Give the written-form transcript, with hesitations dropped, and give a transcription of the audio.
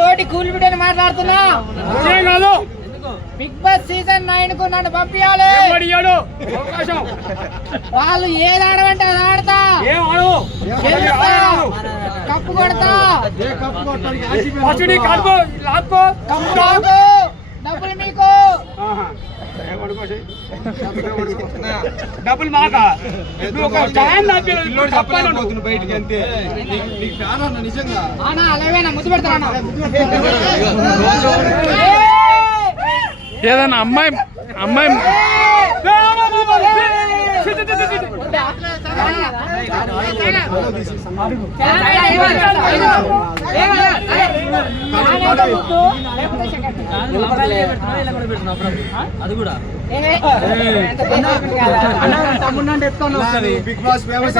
తోటి కూల్ బిడ్డని మాట్లాడుతున్నా. బిగ్ బాస్ సీజన్ 9 కు నన్ను పంపించాలి. వాళ్ళు ఏది ఆడమంటే అది ఆడతా, కప్పు కొడతా, డబ్బులు మీకు, డబ్బులు మాకా బయటికి అంతే నిజంగా అలాగేనా ముద్దు పెడతాను. ఏదన్నా అమ్మాయి అది కూడా బిగ్ బాస్ ఫేమస్